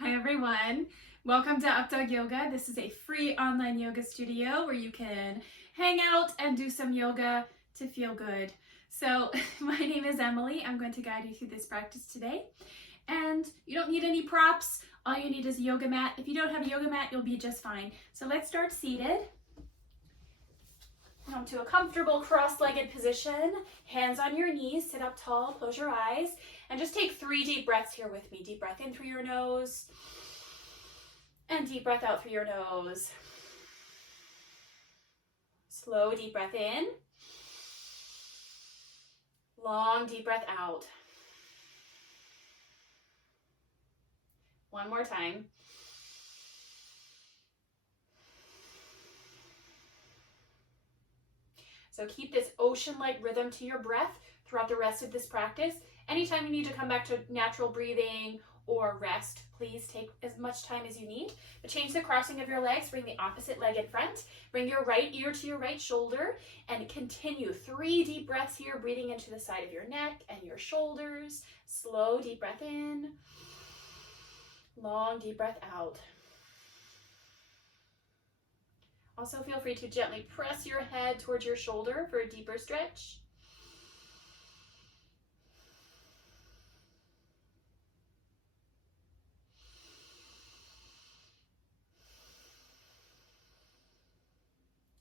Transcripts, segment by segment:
Hi everyone, welcome to Updawg-Yoga. This is a free online yoga studio where you can hang out and do some yoga to feel good. So my name is Emily. I'm going to guide you through this practice today. And you don't need any props. All you need is a yoga mat. If you don't have a yoga mat, you'll be just fine. So let's start seated. Come to a comfortable cross-legged position, hands on your knees, sit up tall, close your eyes, and just take 3 deep breaths here with me. Deep breath in through your nose, and deep breath out through your nose. Slow deep breath in, long deep breath out. One more time. So keep this ocean-like rhythm to your breath throughout the rest of this practice. Anytime you need to come back to natural breathing or rest, please take as much time as you need. But change the crossing of your legs, bring the opposite leg in front, bring your right ear to your right shoulder, and continue 3 deep breaths here, breathing into the side of your neck and your shoulders. Slow deep breath in, long deep breath out. Also feel free to gently press your head towards your shoulder for a deeper stretch.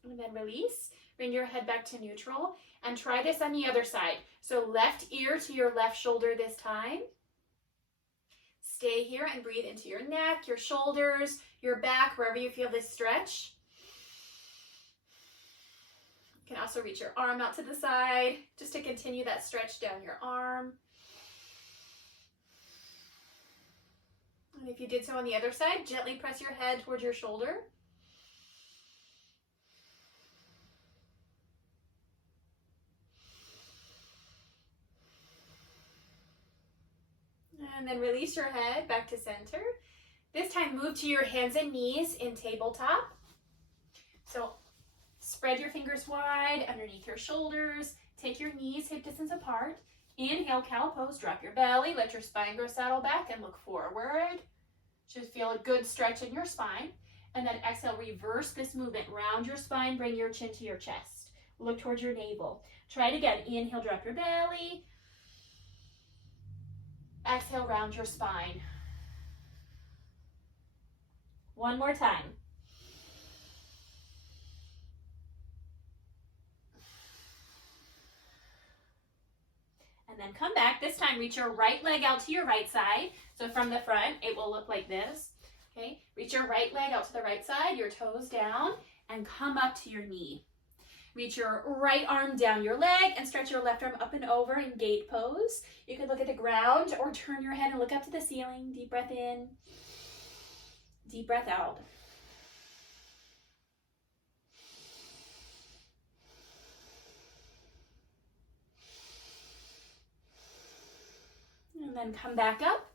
And then release. Bring your head back to neutral and try this on the other side. So left ear to your left shoulder this time. Stay here and breathe into your neck, your shoulders, your back, wherever you feel this stretch. You can also reach your arm out to the side just to continue that stretch down your arm. And if you did so on the other side, gently press your head towards your shoulder. And then release your head back to center. This time move to your hands and knees in tabletop. So spread your fingers wide underneath your shoulders. Take your knees hip distance apart. Inhale, cow pose, drop your belly, let your spine go saddle back and look forward. Should feel a good stretch in your spine. And then exhale, reverse this movement. Round your spine, bring your chin to your chest. Look towards your navel. Try it again. Inhale, drop your belly. Exhale, round your spine. One more time. And then come back. This time, reach your right leg out to your right side. So from the front, it will look like this. Okay, reach your right leg out to the right side, your toes down, and come up to your knee. Reach your right arm down your leg and stretch your left arm up and over in gate pose. You can look at the ground or turn your head and look up to the ceiling. Deep breath in, deep breath out. And then come back up.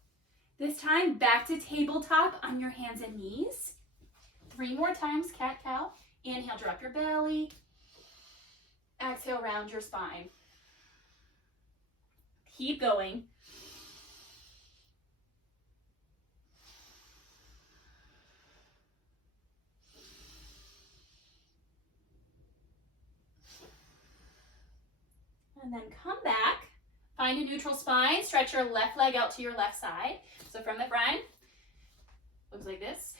This time, back to tabletop on your hands and knees. 3 more times, cat-cow. Inhale, drop your belly. Exhale, round your spine. Keep going. And then come back. Find a neutral spine. Stretch your left leg out to your left side. So from the front, looks like this.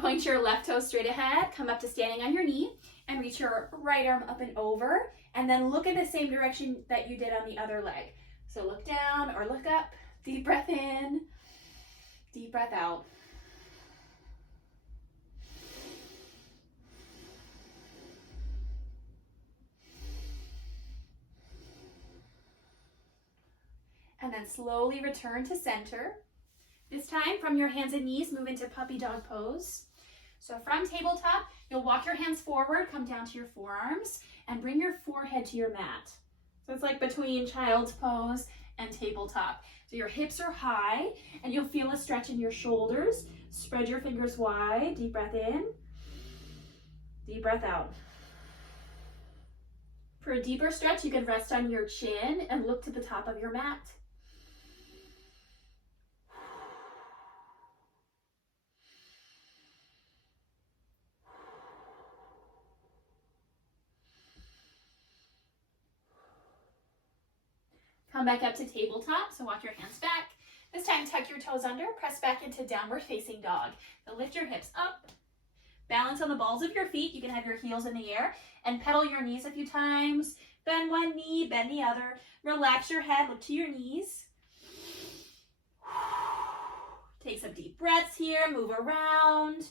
Point your left toe straight ahead. Come up to standing on your knee and reach your right arm up and over. And then look in the same direction that you did on the other leg. So look down or look up. Deep breath in. Deep breath out. And then slowly return to center. This time, from your hands and knees, move into puppy dog pose. So from tabletop, you'll walk your hands forward, come down to your forearms, and bring your forehead to your mat. So it's like between child's pose and tabletop. So your hips are high, and you'll feel a stretch in your shoulders. Spread your fingers wide. Deep breath in. Deep breath out. For a deeper stretch, you can rest on your chin and look to the top of your mat. Come back up to tabletop, so walk your hands back. This time, tuck your toes under, press back into downward facing dog. So lift your hips up, balance on the balls of your feet. You can have your heels in the air and pedal your knees a few times. Bend one knee, bend the other. Relax your head, look to your knees. Take some deep breaths here, move around.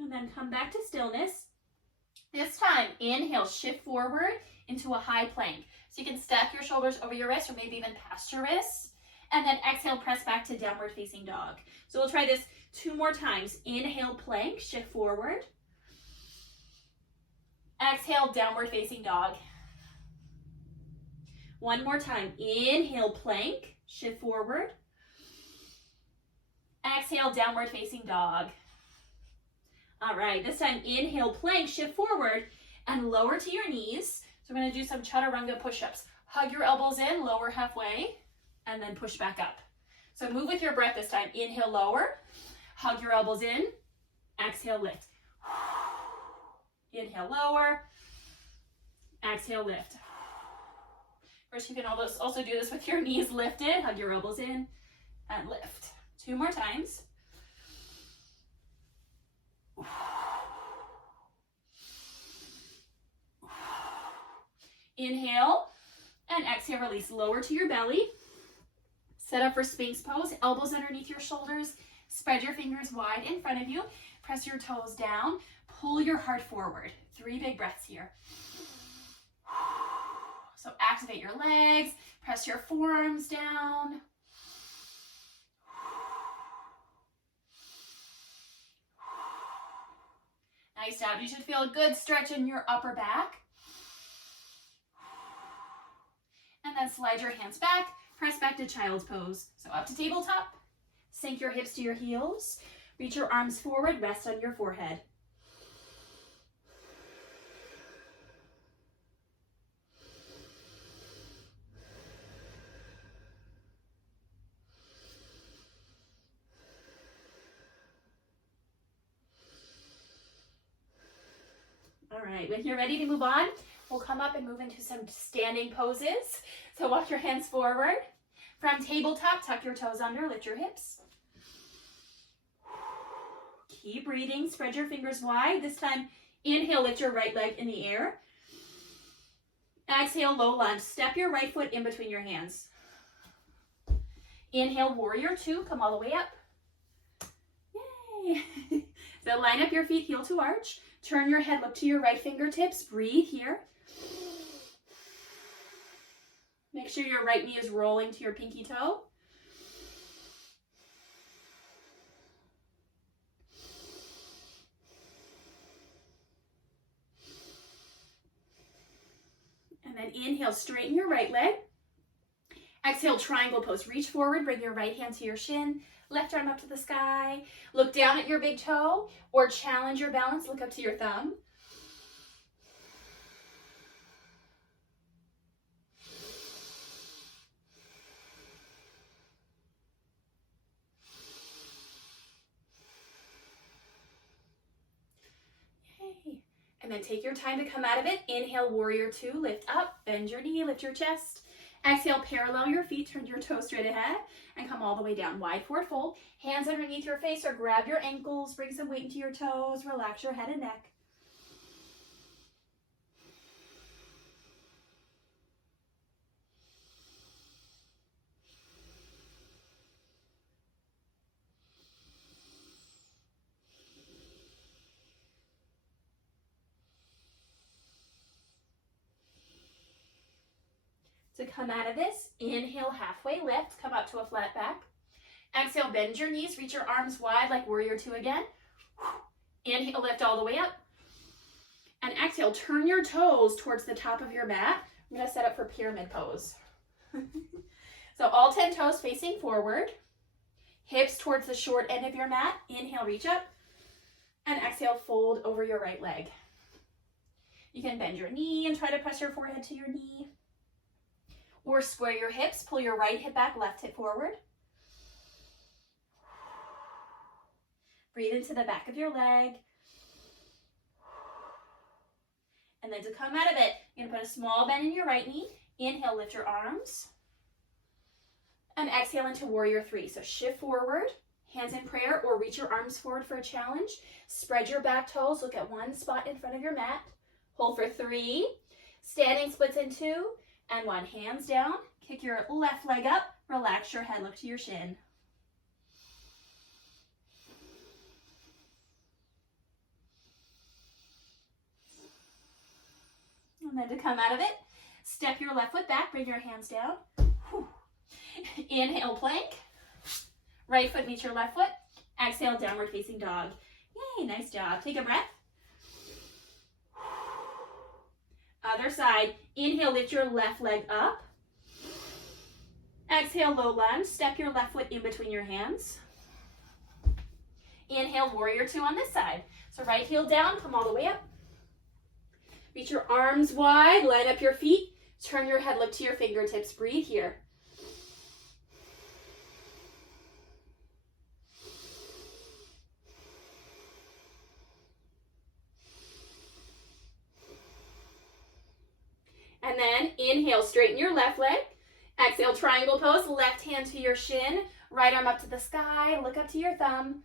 And then come back to stillness. This time, inhale, shift forward into a high plank. So you can stack your shoulders over your wrists or maybe even past your wrists. And then exhale, press back to downward facing dog. So we'll try this 2 more times. Inhale, plank, shift forward. Exhale, downward facing dog. 1 more time. Inhale, plank, shift forward. Exhale, downward facing dog. All right, this time inhale, plank, shift forward and lower to your knees. So we're gonna do some chaturanga push-ups. Hug your elbows in, lower halfway, and then push back up. So move with your breath this time. Inhale, lower, hug your elbows in, exhale, lift. Inhale, lower, exhale, lift. Of course, you can also do this with your knees lifted. Hug your elbows in and lift. 2 more times. Inhale and exhale, release. Lower to your belly. Set up for Sphinx pose. Elbows underneath your shoulders. Spread your fingers wide in front of you. Press your toes down. Pull your heart forward. 3 big breaths here. So activate your legs. Press your forearms down. Nice job. You should feel a good stretch in your upper back. And then slide your hands back. Press back to child's pose. So up to tabletop. Sink your hips to your heels. Reach your arms forward. Rest on your forehead. All right, when you're ready to move on, we'll come up and move into some standing poses. So walk your hands forward. From tabletop, tuck your toes under, lift your hips. Keep breathing, spread your fingers wide. This time, inhale, lift your right leg in the air. Exhale, low lunge. Step your right foot in between your hands. Inhale, warrior 2, come all the way up. Yay! So line up your feet, heel to arch. Turn your head, look to your right fingertips. Breathe here. Make sure your right knee is rolling to your pinky toe. And then inhale, straighten your right leg. Exhale, triangle pose. Reach forward, bring your right hand to your shin. Left arm up to the sky. Look down at your big toe or challenge your balance. Look up to your thumb. Yay. And then take your time to come out of it. Inhale, warrior 2, lift up, bend your knee, lift your chest. Exhale, parallel your feet, turn your toes straight ahead, and come all the way down. Wide forward fold. Hands underneath your face or grab your ankles. Bring some weight into your toes. Relax your head and neck. To come out of this, inhale, halfway lift, come up to a flat back. Exhale, bend your knees, reach your arms wide like warrior 2 again. Inhale, lift all the way up. And exhale, turn your toes towards the top of your mat. I'm gonna set up for pyramid pose. So all 10 toes facing forward, hips towards the short end of your mat. Inhale, reach up. And exhale, fold over your right leg. You can bend your knee and try to press your forehead to your knee. Or square your hips, pull your right hip back, left hip forward. Breathe into the back of your leg. And then to come out of it, you're going to put a small bend in your right knee. Inhale, lift your arms. And exhale into warrior three. So shift forward, hands in prayer, or reach your arms forward for a challenge. Spread your back toes. Look at one spot in front of your mat. Hold for 3. Standing splits in 2. And 1. Hands down. Kick your left leg up. Relax your head. Look to your shin. And then to come out of it, step your left foot back. Bring your hands down. Whew. Inhale, plank. Right foot meets your left foot. Exhale, downward facing dog. Yay, nice job. Take a breath. Other side. Inhale, lift your left leg up. Exhale, low lunge. Step your left foot in between your hands. Inhale, warrior two on this side. So right heel down, come all the way up. Reach your arms wide, line up your feet. Turn your head, look to your fingertips. Breathe here. And then inhale, straighten your left leg. Exhale, triangle pose, left hand to your shin, right arm up to the sky, look up to your thumb.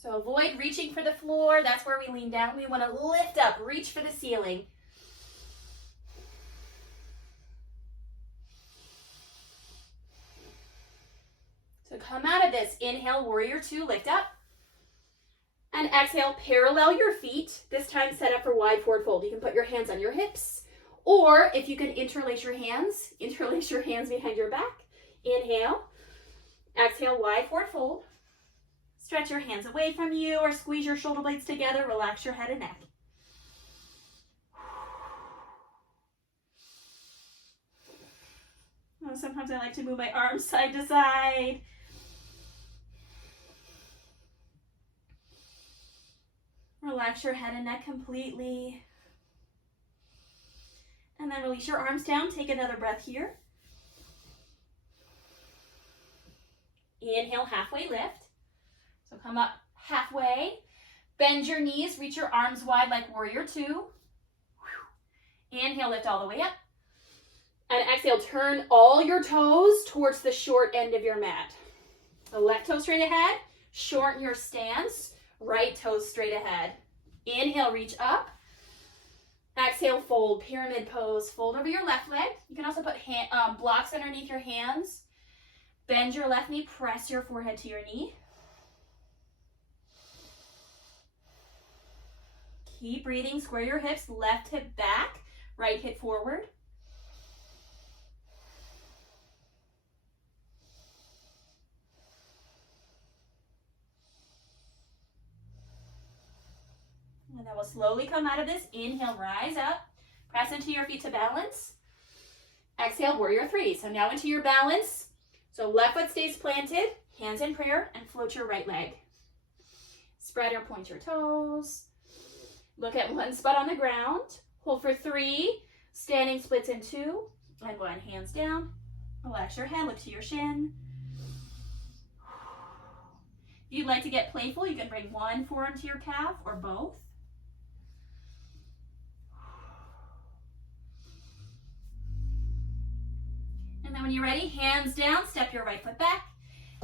So avoid reaching for the floor, that's where we lean down. We want to lift up, reach for the ceiling. So come out of this, inhale, warrior two, lift up. And exhale, parallel your feet. This time set up for wide forward fold. You can put your hands on your hips, or if you can interlace your hands behind your back. Inhale, exhale, wide forward fold. Stretch your hands away from you or squeeze your shoulder blades together. Relax your head and neck. Oh, sometimes I like to move my arms side to side. Relax your head and neck completely. And then release your arms down. Take another breath here. Inhale, halfway lift. So come up halfway. Bend your knees. Reach your arms wide like warrior two. Inhale, lift all the way up. And exhale, turn all your toes towards the short end of your mat. The left toe straight ahead. Shorten your stance. Right toes straight ahead. Inhale, reach up. Exhale, fold, pyramid pose. Fold over your left leg. You can also put blocks underneath your hands. Bend your left knee, press your forehead to your knee. Keep breathing, square your hips, left hip back, right hip forward. And then we'll slowly come out of this. Inhale, rise up. Press into your feet to balance. Exhale, warrior three. So now into your balance. So left foot stays planted, hands in prayer, and float your right leg. Spread or point your toes. Look at one spot on the ground. Hold for 3. Standing splits in 2. And 1. Hands down. Relax your head, look to your shin. If you'd like to get playful, you can bring one forearm to your calf or both. And then when you're ready, hands down, step your right foot back.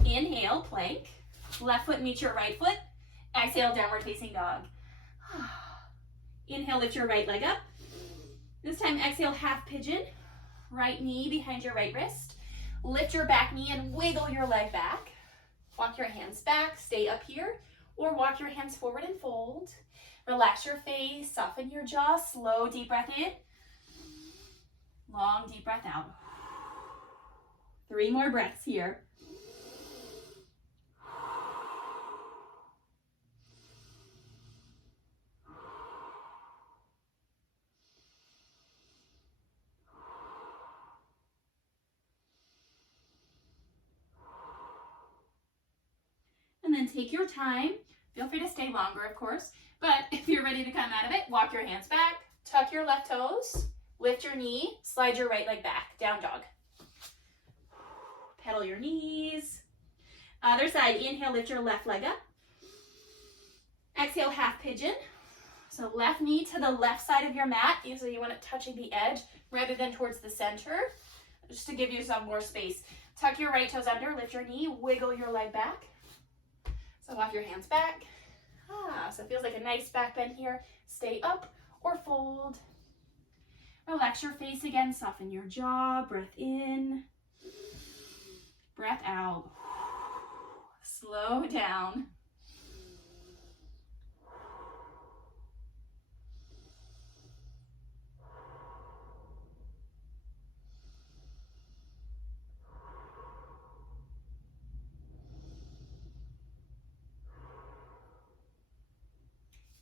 Inhale, plank. Left foot meets your right foot. Exhale, downward facing dog. Inhale, lift your right leg up. This time, exhale, half pigeon. Right knee behind your right wrist. Lift your back knee and wiggle your leg back. Walk your hands back, stay up here, or walk your hands forward and fold. Relax your face, soften your jaw, slow, deep breath in. Long, deep breath out. 3 more breaths here. And then take your time. Feel free to stay longer, of course. But if you're ready to come out of it, walk your hands back, tuck your left toes, lift your knee, slide your right leg back, down dog. Pedal your knees. Other side, inhale, lift your left leg up. Exhale, half pigeon. So left knee to the left side of your mat, so you want it touching the edge rather than towards the center, just to give you some more space. Tuck your right toes under, lift your knee, wiggle your leg back. So walk your hands back. So it feels like a nice back bend here. Stay up or fold. Relax your face again, soften your jaw, breath in, breath out. Slow down.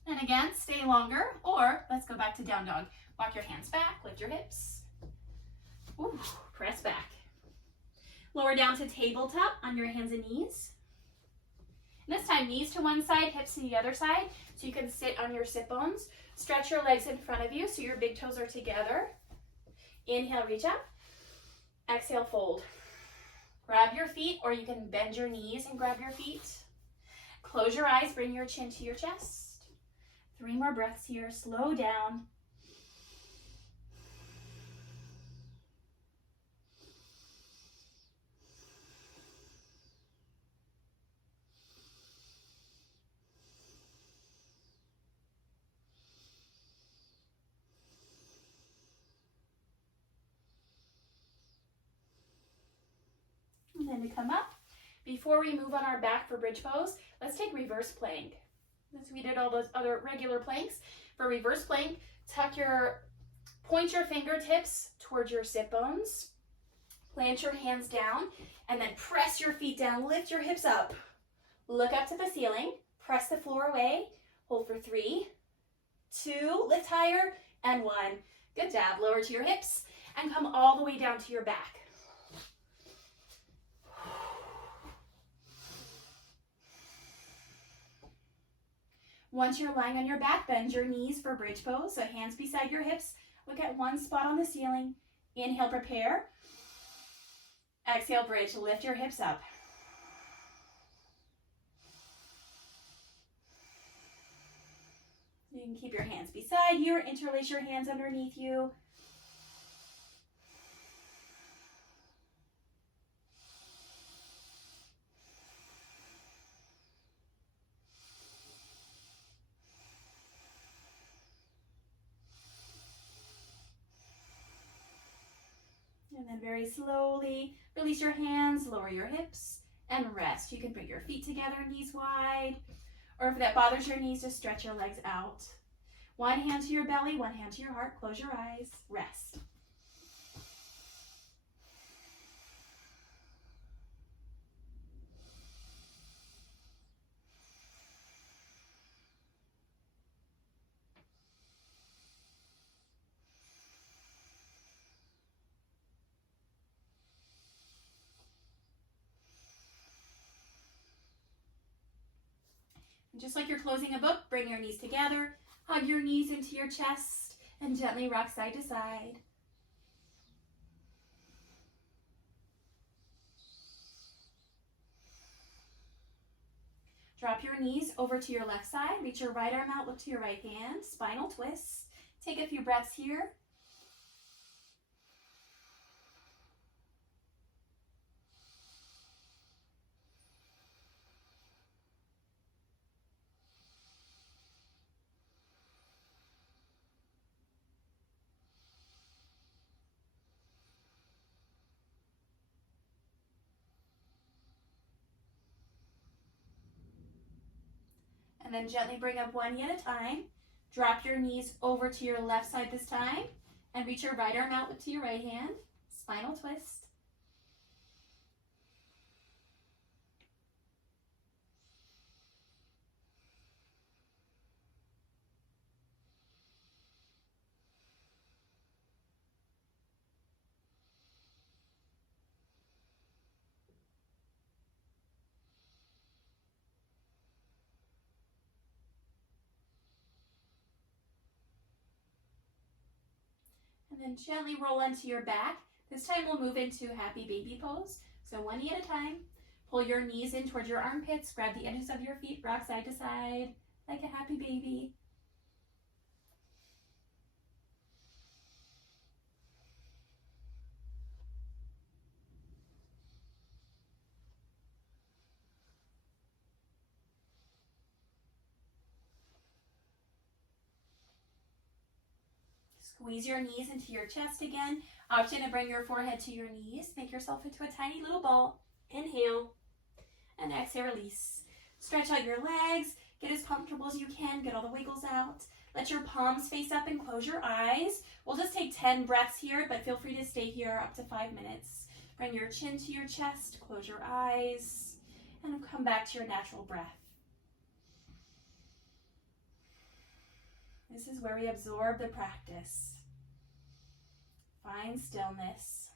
And again, stay longer, or let's go back to down dog. Walk your hands back, lift your hips. Ooh, press back. Lower down to tabletop on your hands and knees. And this time, knees to one side, hips to the other side, so you can sit on your sit bones. Stretch your legs in front of you so your big toes are together. Inhale, reach up. Exhale, fold. Grab your feet, or you can bend your knees and grab your feet. Close your eyes, bring your chin to your chest. 3 more breaths here, slow down. And then to come up. Before we move on our back for bridge pose, let's take reverse plank. As we did all those other regular planks. For reverse plank, point your fingertips towards your sit bones. Plant your hands down and then press your feet down. Lift your hips up. Look up to the ceiling. Press the floor away. Hold for 3, 2, lift higher, and 1. Good job. Lower to your hips and come all the way down to your back. Once you're lying on your back, bend your knees for bridge pose. So hands beside your hips. Look at one spot on the ceiling. Inhale, prepare. Exhale, bridge. Lift your hips up. You can keep your hands beside you or interlace your hands underneath you. And then very slowly release your hands, lower your hips, and rest. You can bring your feet together, knees wide, or if that bothers your knees, just stretch your legs out. One hand to your belly, one hand to your heart. Close your eyes, rest. Just like you're closing a book, bring your knees together, hug your knees into your chest, and gently rock side to side. Drop your knees over to your left side, reach your right arm out, look to your right hand, spinal twists. Take a few breaths here. And then gently bring up one knee at a time. Drop your knees over to your left side this time. And reach your right arm out to your right hand. Spinal twist. And then gently roll onto your back. This time we'll move into happy baby pose. So one knee at a time. Pull your knees in towards your armpits. Grab the edges of your feet. Rock side to side like a happy baby. Squeeze your knees into your chest again. Option to bring your forehead to your knees. Make yourself into a tiny little ball. Inhale and exhale, release. Stretch out your legs. Get as comfortable as you can. Get all the wiggles out. Let your palms face up and close your eyes. We'll just take 10 breaths here, but feel free to stay here up to 5 minutes. Bring your chin to your chest. Close your eyes and come back to your natural breath. This is where we absorb the practice. Find stillness.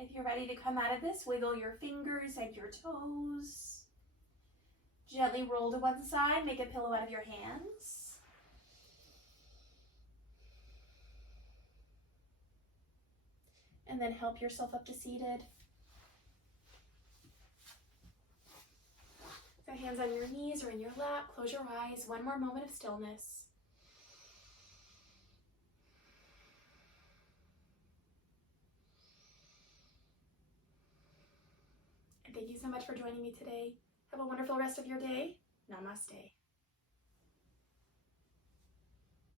If you're ready to come out of this, wiggle your fingers and your toes. Gently roll to one side, make a pillow out of your hands. And then help yourself up to seated. So hands on your knees or in your lap, close your eyes. One more moment of stillness. And thank you so much for joining me today. Have a wonderful rest of your day. Namaste.